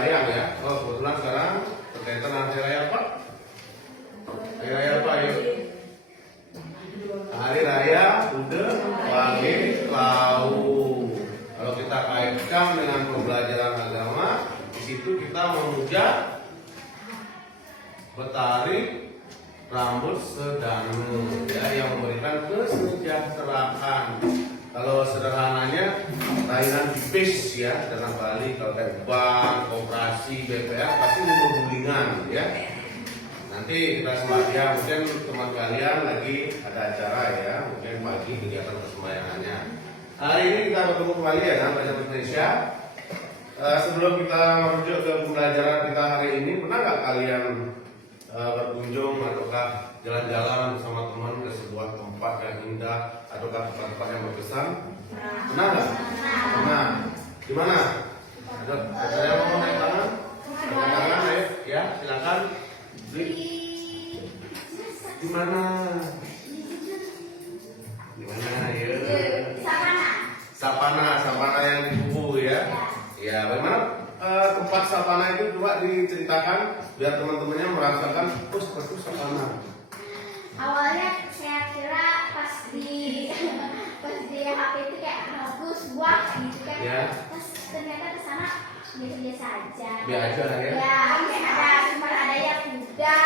sembahyang ya. Oh kebetulan sekarang berkaitan hari raya apa? Hari raya apa ya? Hari raya Ude Wage Lau. Kalau kita kaitkan dengan pembelajaran agama, di situ kita memuja Betari Rambut Sedanu ya, yang memberikan kesejahteraan. Kalau sederhananya layanan BIS ya dalam Bali, kalau kayak bank, koperasi, BPR pasti berhubungan ya. Nanti kita sembahyang, mungkin teman kalian lagi ada acara ya, mungkin pagi kegiatan persembayangannya. Hari ini kita bertemu kembali ya dalam Belajar Indonesia. Sebelum kita merujuk ke pembelajaran kita hari ini, pernah nggak kalian berkunjung ataukah jalan-jalan bersama teman ke sebuah tempat yang indah ataukah tempat-tempat yang berkesan? Pernah nggak? Pernah. Di mana? Ada yang mau naik tangan? Naik tangan, ayo. Ya, silakan. Di mana? Di mana ya? Sapana yang di Kubu ya. Ya, bagaimana tempat Sapana itu coba diceritakan biar teman-temannya merasakan oh seperti Sapana. Awalnya saya kira pas di HP itu kayak bagus buah gitu kan. Ya. Terus ternyata ke sana biasa aja. Biasa ya. Ya, kayak cuma ada ya kuda,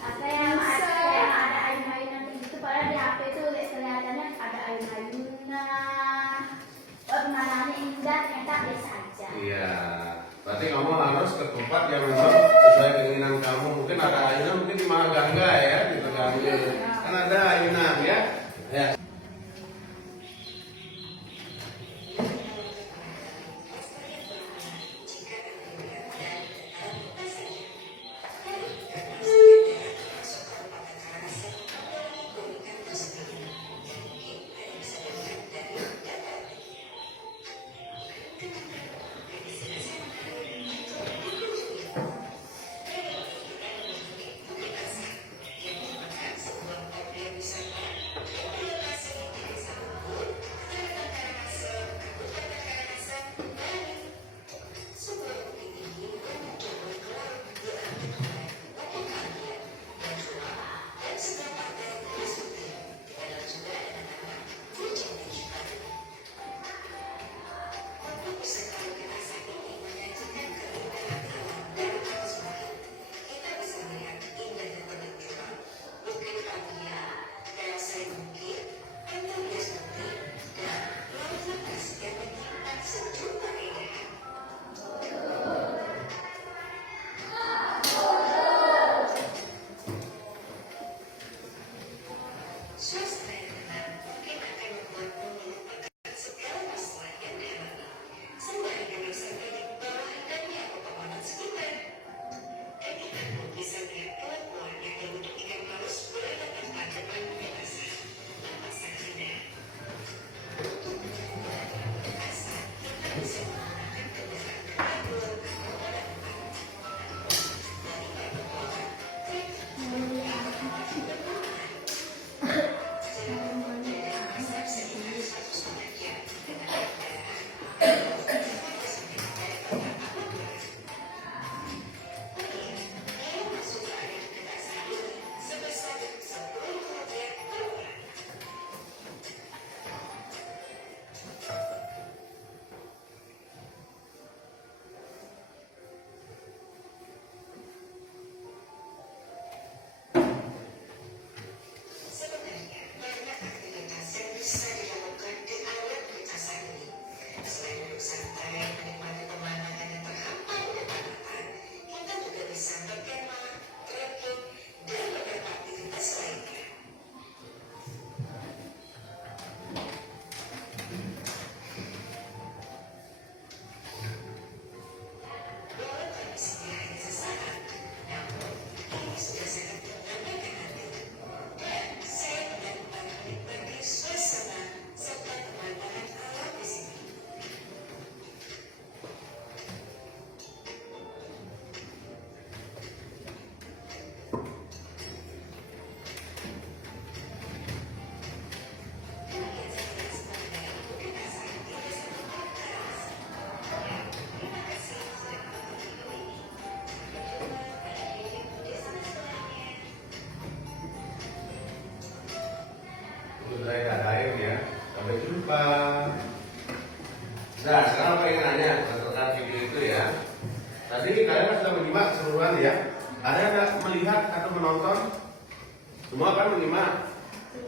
apa yang ada ayun-ayunan gitu. Padahal di HP itu kelihatannya ada ayun-ayunan. Pemandangannya indah, ternyata biasa aja. Iya. Berarti kamu harus ke tempat yang memang sesuai keinginan kamu. Mungkin ada ayunan, mungkin di Mahagangga ya, di Tegangnya. Kan ada ayunan ya. Ya. Tadi kalian kan sudah menyimak keseluruhan ya. Ada nggak melihat atau menonton? Semua kan menyimak.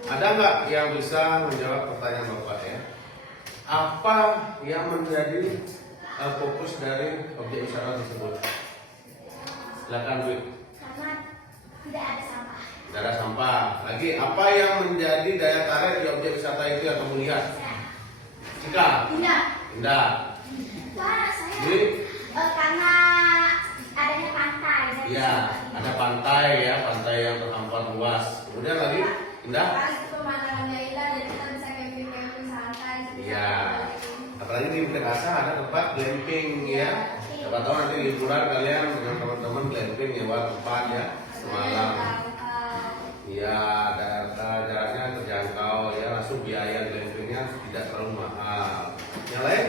Ada nggak yang bisa menjawab pertanyaan Bapak ya? Apa yang menjadi fokus dari objek wisata tersebut? Silakan Bu. Karena tidak ada sampah. Tidak ada sampah. Lagi, apa yang menjadi daya tarik di objek wisata itu yang kamu lihat? Cika? Indah. Indah. Wah, saya. Jadi, Karena adanya pantai. iya, ada pantai ya, pantai yang terhampar luas. Kemudian lagi, Indah? Pemandangannya indah, jadi kita bisa camping-camping santai. Iya. Apalagi di Bukit Asa ada tempat glamping ya. Siapa tahu nanti liburan kalian dengan teman-teman glamping nyewa tempat ya semalam. Iya, jaraknya terjangkau ya, langsung biaya glampingnya tidak terlalu mahal. Yang lain?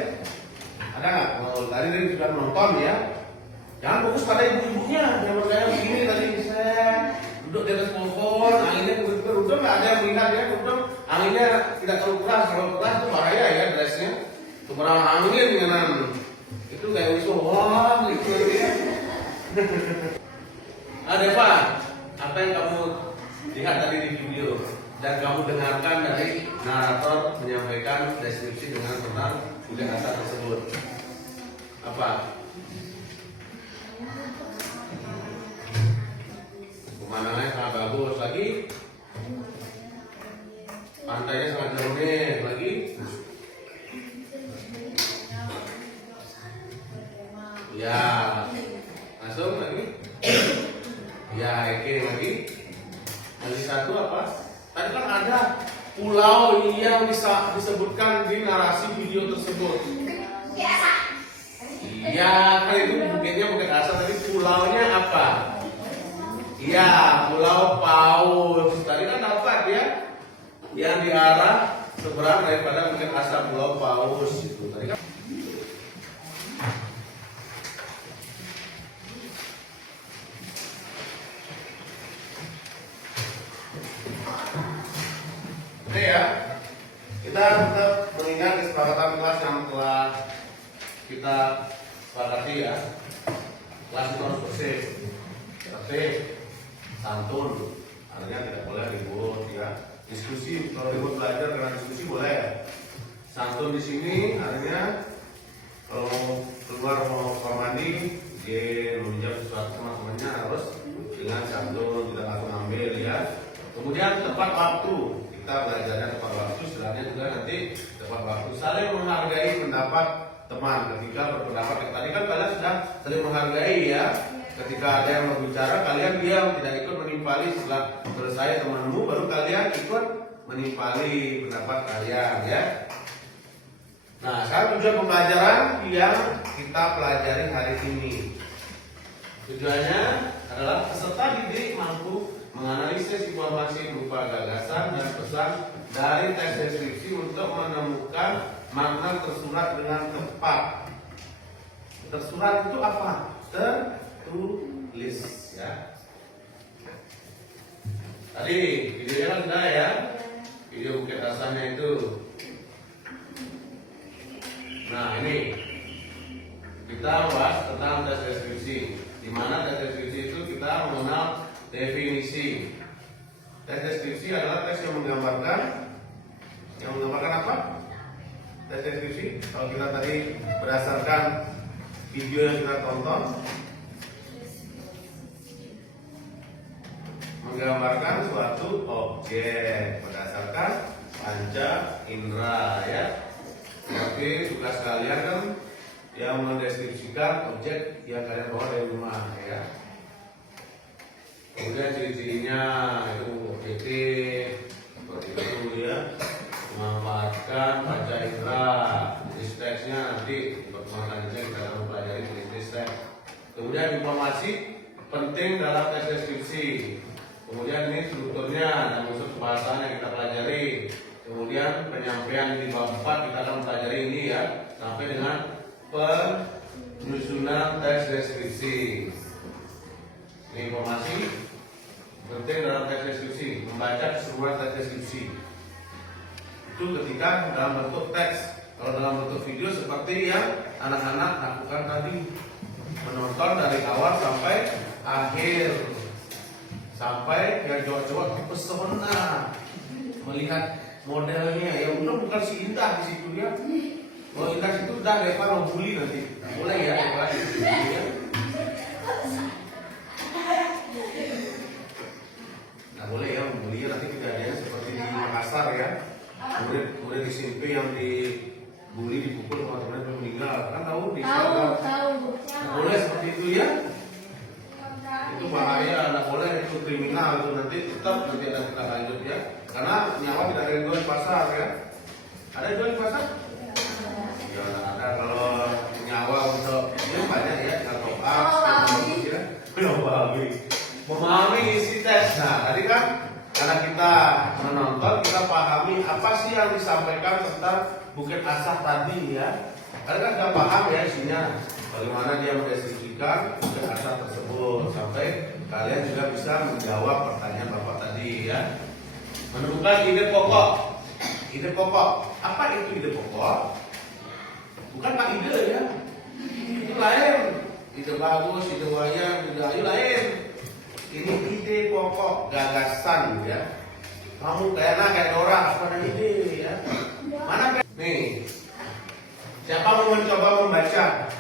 Ada nggak? Oh, tadi sudah nonton ya. Jangan fokus pada ibu-ibunya. Yang kayak begini tadi saya duduk di atas pohon, anginnya udah nggak ada yang melihat ya, udah anginnya tidak terlalu keras. Kalau keras itu bahaya ya dressnya. Kemarau angin dengan itu kayak usul wah gitu ya. Deva, apa yang kamu lihat tadi di video dan kamu dengarkan dari narator menyampaikan deskripsi dengan tentang Bukit Asa tersebut? Apa? Pemandangannya sangat bagus lagi, pantainya sangat jernih lagi. Ya, langsung lagi. Ya, Eke lagi. Lagi satu apa? Tadi kan ada pulau yang bisa disebutkan di narasi video tersebut. Bukit Asa. Iya, kan itu bukitnya Bukit Asa, tapi pulaunya apa? Iya, Pulau Paus. Tadi kan dapat ya, yang di arah seberang daripada Bukit Asa, Pulau Paus itu. Tadi kan. Oke ya, kita tetap mengingat kesepakatan kelas yang telah kita sepakati ya. Kelas itu harus bersih, santun, artinya tidak boleh ribut ya. Diskusi, kalau ribut belajar karena diskusi boleh ya. Santun di sini artinya kalau keluar mau kamar mandi, dia meminjam sesuatu sama temannya harus dengan santun, tidak langsung ambil ya. Kemudian tepat waktu, kita belajarnya tepat waktu, istilahnya juga nanti tepat waktu. Saling menghargai pendapat teman ketika berpendapat. Tadi kan kalian sudah saling menghargai ya. Ketika ada yang berbicara, kalian diam, tidak ikut menimpali. Setelah selesai temanmu, baru kalian ikut menimpali pendapat kalian ya. Nah, sekarang tujuan pembelajaran yang kita pelajari hari ini. Tujuannya adalah peserta didik mampu menganalisis informasi berupa gagasan dan pesan dari teks deskripsi untuk menemukan makna tersurat dengan tepat. Tersurat itu apa? Tertulis ya. Tadi videonya kan sudah ya. Video Bukit Asanya itu. Nah ini kita bahas tentang tes deskripsi. Di mana tes deskripsi itu kita mengenal definisi. Tes deskripsi adalah tes yang menggambarkan apa? Tes deskripsi. Kalau kita tadi berdasarkan video yang kita tonton, menggambarkan suatu objek berdasarkan panca indera ya. Oke, tugas kalian kan yang mendeskripsikan objek yang kalian bawa dari rumah ya. Kemudian ciri-cirinya itu objektif seperti itu ya, memanfaatkan panca indera. Jenis teksnya nanti pertemuan selanjutnya kita akan mempelajari jenis teks. Kemudian informasi penting dalam tes deskripsi. Kemudian ini strukturnya dan unsur pembahasan yang kita pelajari. Kemudian penyampaian di bab 4 kita akan mempelajari ini ya, sampai dengan penyusunan tes deskripsi. Ini informasi penting dalam tes deskripsi, membaca keseluruhan tes deskripsi. Itu ketika dalam bentuk teks. Kalau dalam bentuk video seperti yang anak-anak lakukan tadi. menonton dari awal sampai akhir, sampai ya coba-coba terpesona melihat modelnya. Ya udah, bukan si Indah di situ ya. Oh, Indah itu udah Deva mau bully nanti. Mulai ya Deva di situ ya. Nah boleh ya membuli, nanti kejadiannya seperti di Makassar ya. Murid SMP yang dibully, dipukul sama temannya sampai meninggal, kan tahu di sana. Nah, boleh seperti itu ya. Itu bahaya, tidak boleh, itu kriminal itu, nanti tetap nanti ada kita lanjut ya. Karena nyawa tidak ada yang jual di pasar ya. Ada yang jual di pasar? Ya ada, kalau nyawa untuk ya banyak ya, nggak top up, ya. Memahami isi tes. Nah tadi kan karena kita menonton, kita pahami apa sih yang disampaikan tentang Bukit Asah tadi ya. Karena kan kita paham ya isinya, bagaimana dia mendeskripsikan Bukit Asah tersebut, sampai kalian juga bisa menjawab pertanyaan Bapak tadi ya. Menemukan ide pokok. Ide pokok. Apa itu ide pokok? Bukan Pak ide ya. Itu lain. Ide bagus, ide wayang, ide ayu lain. Ini ide pokok, gagasan ya. Kamu kayak Dora, apa namanya ide ya? Mana nih? Siapa mau mencoba membaca?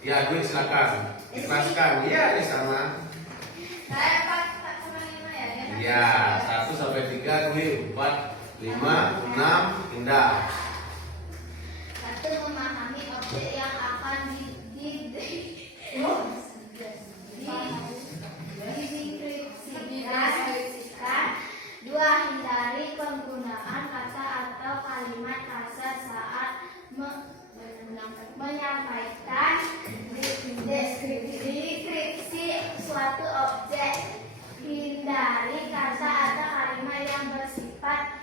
Ya, Dwi silakan. Ikhlaskan. Iya di sana. Saya 4 sama 5 ya. Iya, 1 sampai 3, Dwi 4, 5, 6, Indah. 1. Memahami objek yang akan dideskripsikan. 2. Hindari penggunaan kata atau kalimat kasar saat menyampaikan deskripsi suatu objek. Hindari kata atau kalimat yang bersifat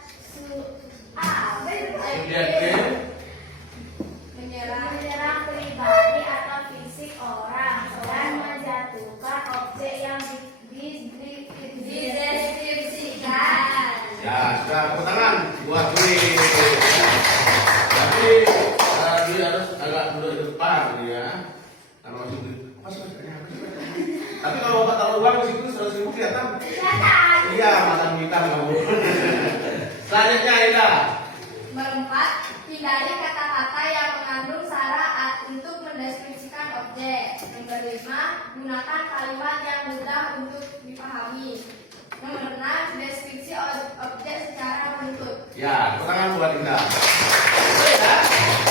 menyerang pribadi atau fisik orang dan menjatuhkan objek yang dideskripsikan. Ya, sudah tepuk tangan buat Dwi. Tapi Dwi harus agak duduk di depan ya. Karena masih apa sih bacanya? Tapi kalau Bapak taruh uang di situ 100.000 kelihatan. Kelihatan. Iya, mantan minta kamu. Selanjutnya Ida. 4. Hindari kata-kata yang mengandung sara untuk mendeskripsikan objek. 5. Gunakan kalimat yang mudah untuk dipahami. 6. Deskripsi objek secara menuntut. Ya, tangan buat Indah. Ya,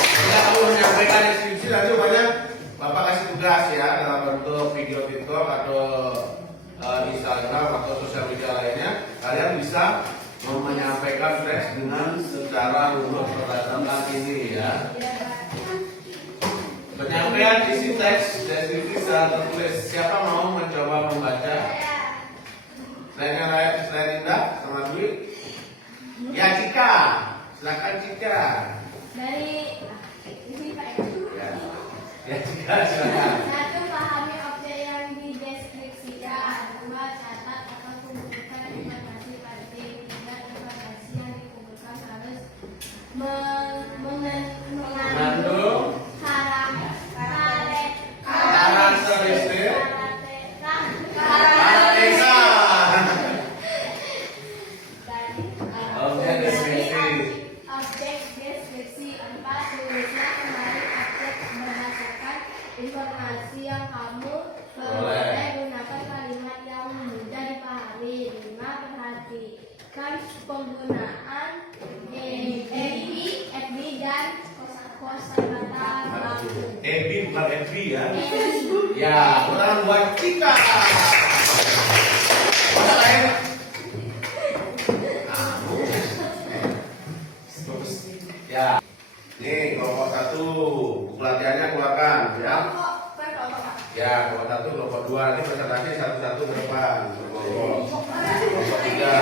jika kamu menyampaikan deskripsi nanti banyak Bapak kasih tugas ya dalam bentuk video TikTok atau Instagram atau sosial media lainnya. Kalian bisa menyampaikan teks dengan secara runut berdasarkan ini ya. Penyampaian isi teks deskripsi secara tertulis. Siapa mau mencoba membaca? Selain Indah sama Dwi. Ya Cika, silakan Cika. Dari ini Pak. Ya Cika silakan. 1. Pahami objek yang dideskripsikan. 2. Catat atau kumpulkan informasi penting. 3. Informasi yang dikumpulkan harus mengandung Karakteristik objek deskripsi. Objek deskripsi. 4. Tulislah kembali objek berdasarkan informasi yang kamu peroleh. Gunakan kalimat yang mudah dipahami. 5. Perhatikan penggunaan FB dan kosakata baku. Ebi bukan Ebi ya. Ya, orang buat Cika. Mana lain? Ya, nih kelompok 1 buku latihannya keluarkan ya. Ya, kelompok 1, kelompok 2 nanti presentasi satu-satu ke depan. Kelompok 3,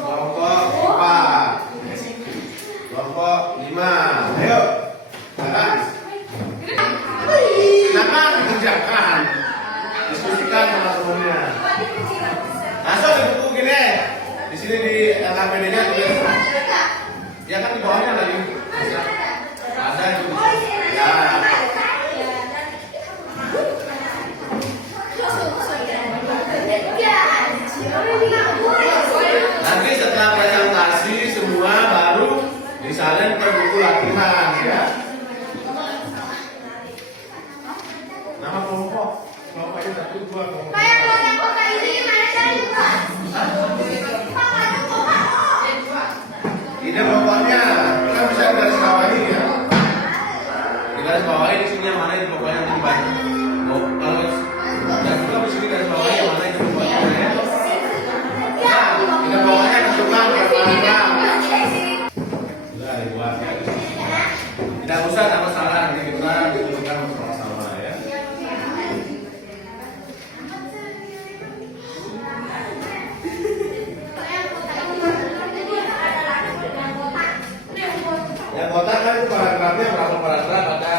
kelompok 4, kelompok 5. Ayo, silakan. Silakan kerjakan. Diskusikan sama temannya. Langsung di buku gini. Di sini di LKPD-nya tulis. Ya kan di bawahnya lagi. Ada satu dua kelompok. Kayak kota-kota ini mana cari Pak? Pak, ada kota kok. Ini pokoknya kita bisa garis bawahi ya. Di garis bawahi di sini yang mana itu pokoknya yang banyak. Oh, kalau dan juga di sini garis bawahi yang mana itu pokoknya ya. Nah, kita pokoknya tentukan ya paragraf. Sudah dibuat ya. Tidak usah sama-sama nanti kita ditentukan sama-sama ya. Yang kotak kan itu paragrafnya berapa paragraf ada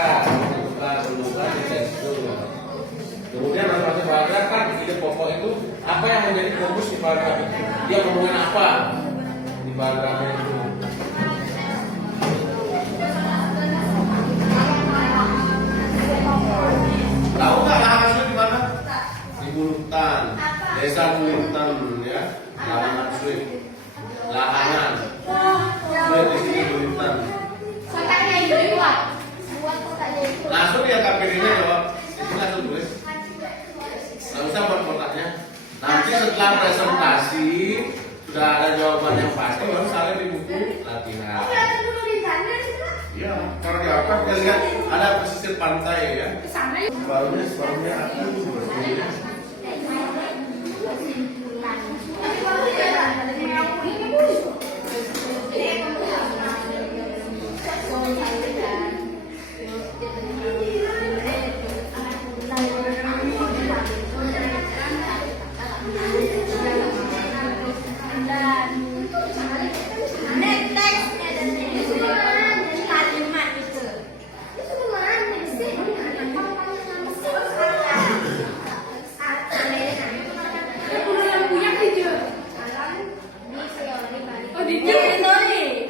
tentukan di situ. Kemudian masing-masing paragraf kan ide pokok itu apa yang menjadi fokus di paragraf itu. Dia ngomongin apa di paragrafnya itu. Tahu nggak lahan asli di mana? Di Bulutan, desa Bulutan ya, lahan asli, lahanan. Sudah di sini Bulutan. Kotanya itu buat kotanya itu. Langsung ya KPD-nya jawab. Ini langsung tulis. Nggak usah buat kotaknya. Nanti setelah presentasi sudah ada jawaban yang pasti baru salin di buku latihan. Berarti dulu di sana sih Pak. Iya, kalau di apa kita lihat ada pesisir pantai ya. Ke sana ya. Barunya aku seperti Tapi baru ya, yang ini Bu.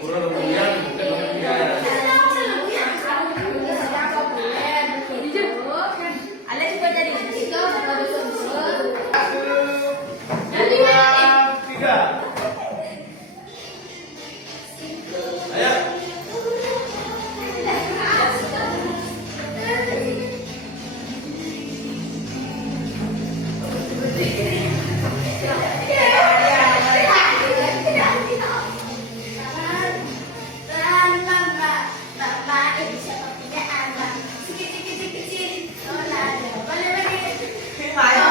kurang kemudian tiga. Ayo.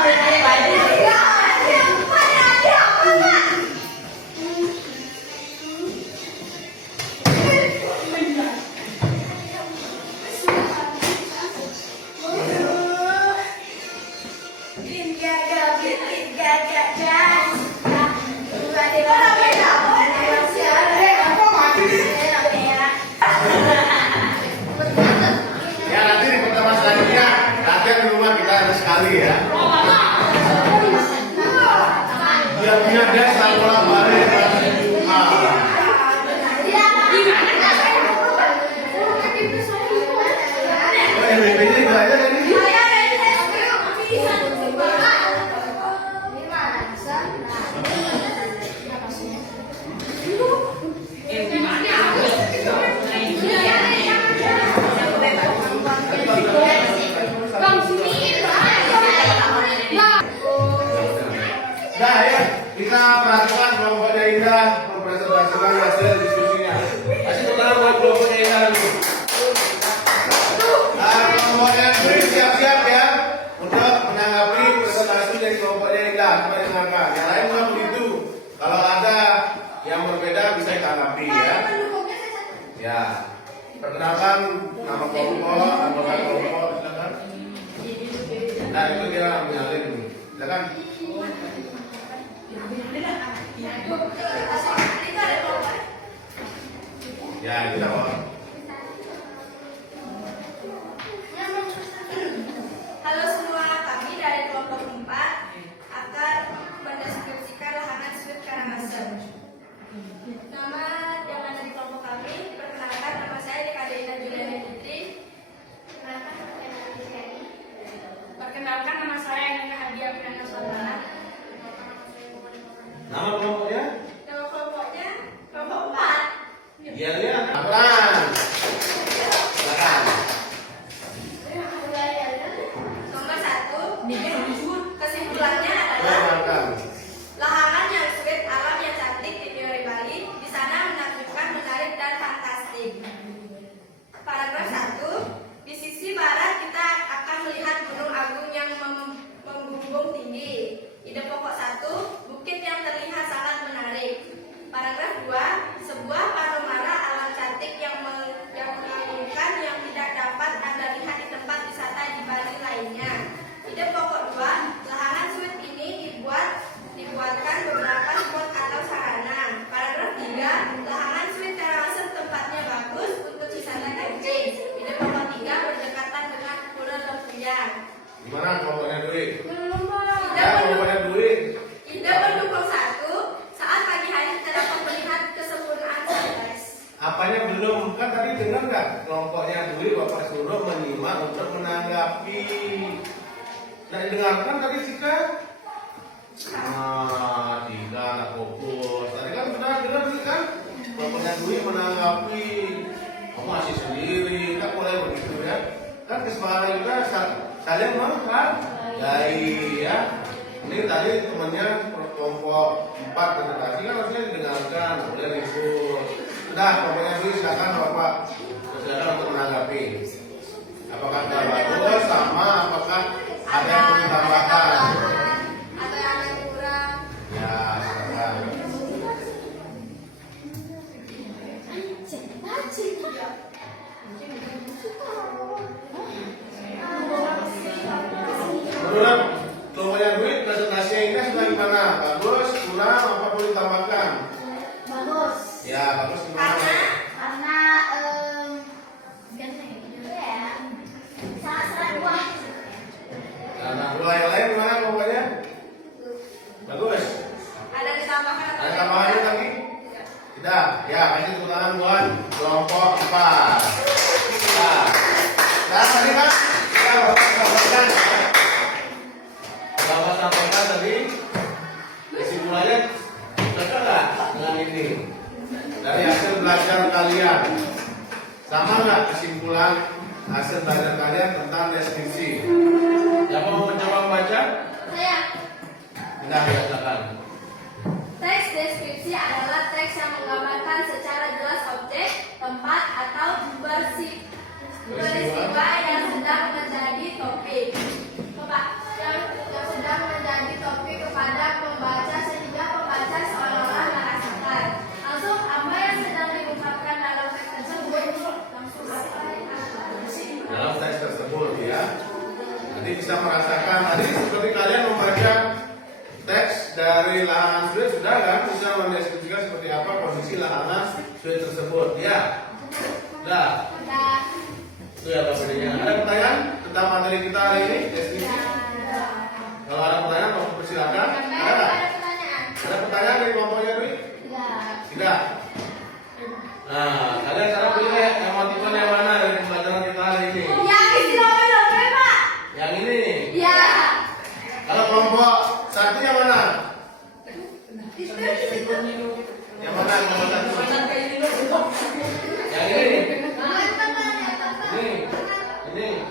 Ya nanti di pertemuan selanjutnya latihan di rumah kita harus sekali ya. Dia punya des dan bola balik. Oh, MVP-nya juga aja tadi. Nah ya, kita perhatikan kelompoknya Indah mempresentasikan hasil diskusinya. Kasih tepuk tangan buat kelompoknya Indah dulu. Kelompoknya Dwi siap-siap ya untuk menanggapi presentasi dari kelompoknya Indah. Coba dengarkan. Yang lain juga begitu. Kalau ada yang berbeda bisa ditanggapi ya. Ya, perkenalkan nama kelompok, anggota kelompok, silakan. Nah itu dia menyalin, silakan. Ya, itu apa? Halo semua, kami dari kelompok 4 akan mendeskripsikan lahanan Sweet Karangasem. Nama yang ada di kelompok kami, perkenalkan nama saya Dekadeina Juliana Putri. Perkenalkan nama saya Eneka Hadiah Pranana Santana. Nama kelompoknya? Nama kelompoknya kelompok 4. Iya, lihat. Pelan. Gimana kelompoknya Dwi? Belum, Ya, kelompoknya Dwi. Indah mendukung 1 saat pagi hari terdapat melihat kesempurnaan sunrise. Apanya belum? Kan tadi dengar nggak? Kelompoknya Dwi Bapak suruh menyimak untuk menanggapi. Nah, dengarkan tadi Cika? Cika anak fokus. Tadi kan sudah dengar kan? Kelompoknya Dwi menanggapi. Kamu masih sendiri, nggak boleh begitu ya. Kan kesepakatan kita saling menghargai ya. Ini tadi temannya kelompok 4 presentasi kan harusnya didengarkan, boleh ribut. Sudah, kelompoknya Dwi silakan Bapak silakan untuk menanggapi. Apakah sudah bagus sama apakah ada yang perlu ditambahkan? Atau yang ada kurang? Ya, silakan. Menurut kelompoknya Dwi presentasinya ini sudah gimana? Bagus, kurang, apa perlu ditambahkan? Bagus. Ya, bagus gimana? Karena ya, sangat buah. Nah, dua yang lain gimana kelompoknya? Bagus. Ada ditambahkan atau Ada tambahannya lagi? Tidak. Ya, kasih tepuk tangan buat kelompok 4. Nah, tadi kan kita sampaikan. Bapak sampaikan tadi kesimpulannya cocok nggak dengan ini? Dari hasil belajar kalian, sama nggak kesimpulan hasil belajar kalian tentang deskripsi? Siapa mau mencoba membaca? Saya. Tidak, silakan. Teks deskripsi adalah teks yang menggambarkan secara jelas objek, tempat, atau peristiwa yang sedang menjadi topik. Yang sedang menjadi topik kepada pembaca sehingga pembaca seolah-olah merasakan langsung apa yang sedang diungkapkan dalam teks tersebut. Dalam teks tersebut ya, nanti bisa merasakan. Tadi seperti kalian membaca teks dari lahangan sulit sudah kan, bisa mendeskripsikan seperti apa kondisi lahangan sulit tersebut ya. Sudah. Itu ya Bapak-Ibunya. Ada pertanyaan tentang materi kita hari ini deskripsi? Kalau ada pertanyaan, mau persilakan. Ada nggak? Ada pertanyaan dari kelompoknya Dwi? Tidak. Nah, kalian sekarang pilih yang motifan yang mana dari pembelajaran kita hari ini? Yang isi lope-lope, Pak. Yang ini. Ya. Kalau kelompok 1 yang mana? Yang mana kelompok 1? Yang ini. Ini.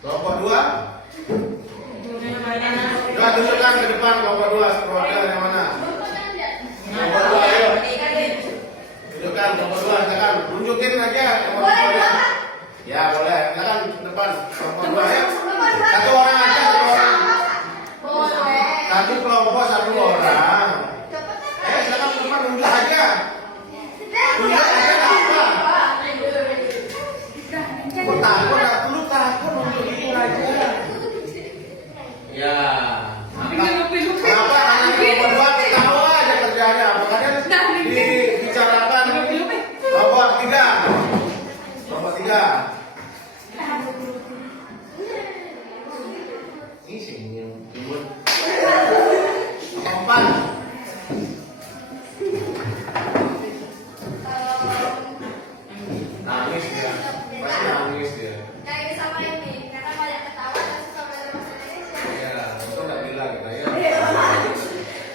Kelompok 2. Coba tunjukkan ke depan kelompok 2 perwakilan yang mana? Kelompok 2 ayo. Tunjukkan kelompok 2, silakan. Tunjukin aja kelompok 2. Ya, boleh. Silakan ke depan kelompok 2 ya. Satu orang aja, satu orang. Satu kelompok, satu orang. Silakan ke depan tunjuk aja. Tunjuk aja apa? Kok takut? Nggak perlu takut, tunjukin aja. Ya. Kenapa tangan kelompok 2 ketawa aja kerjanya? Makanya dibicarakan kelompok 3. Kelompok 3. Ini senyum. Kelompok 4. Nangis dia. Pasti nangis dia. Yang ini sama ini, karena banyak ketawa dan suka belajar bahasa Indonesia. Ya, itu nggak bilang kita ya.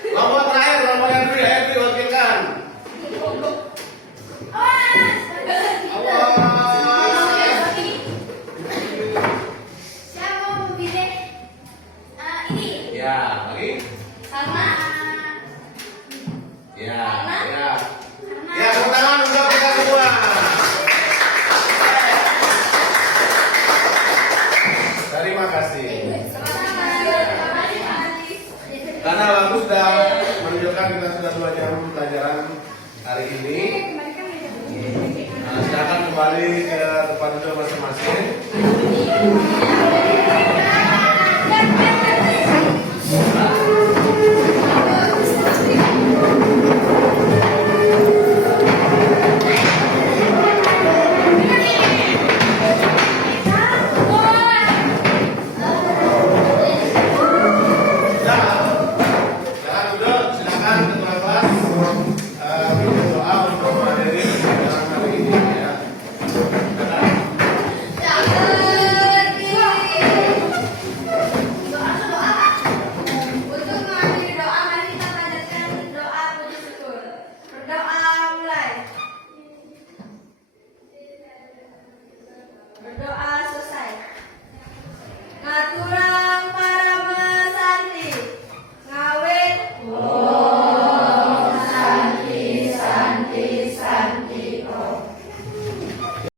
Kelompok terakhir, kelompok yang Dwi, ayo Dwi wakilkan. Siapa mau memilih ini? Ya, lagi. Sama. Ya, ya. Ya, tepuk tangan untuk kita semua. Terima kasih. Karena waktu sudah menunjukkan kita sudah 2 jam pelajaran hari ini. Nah, silakan kembali ke tempat duduk masing-masing.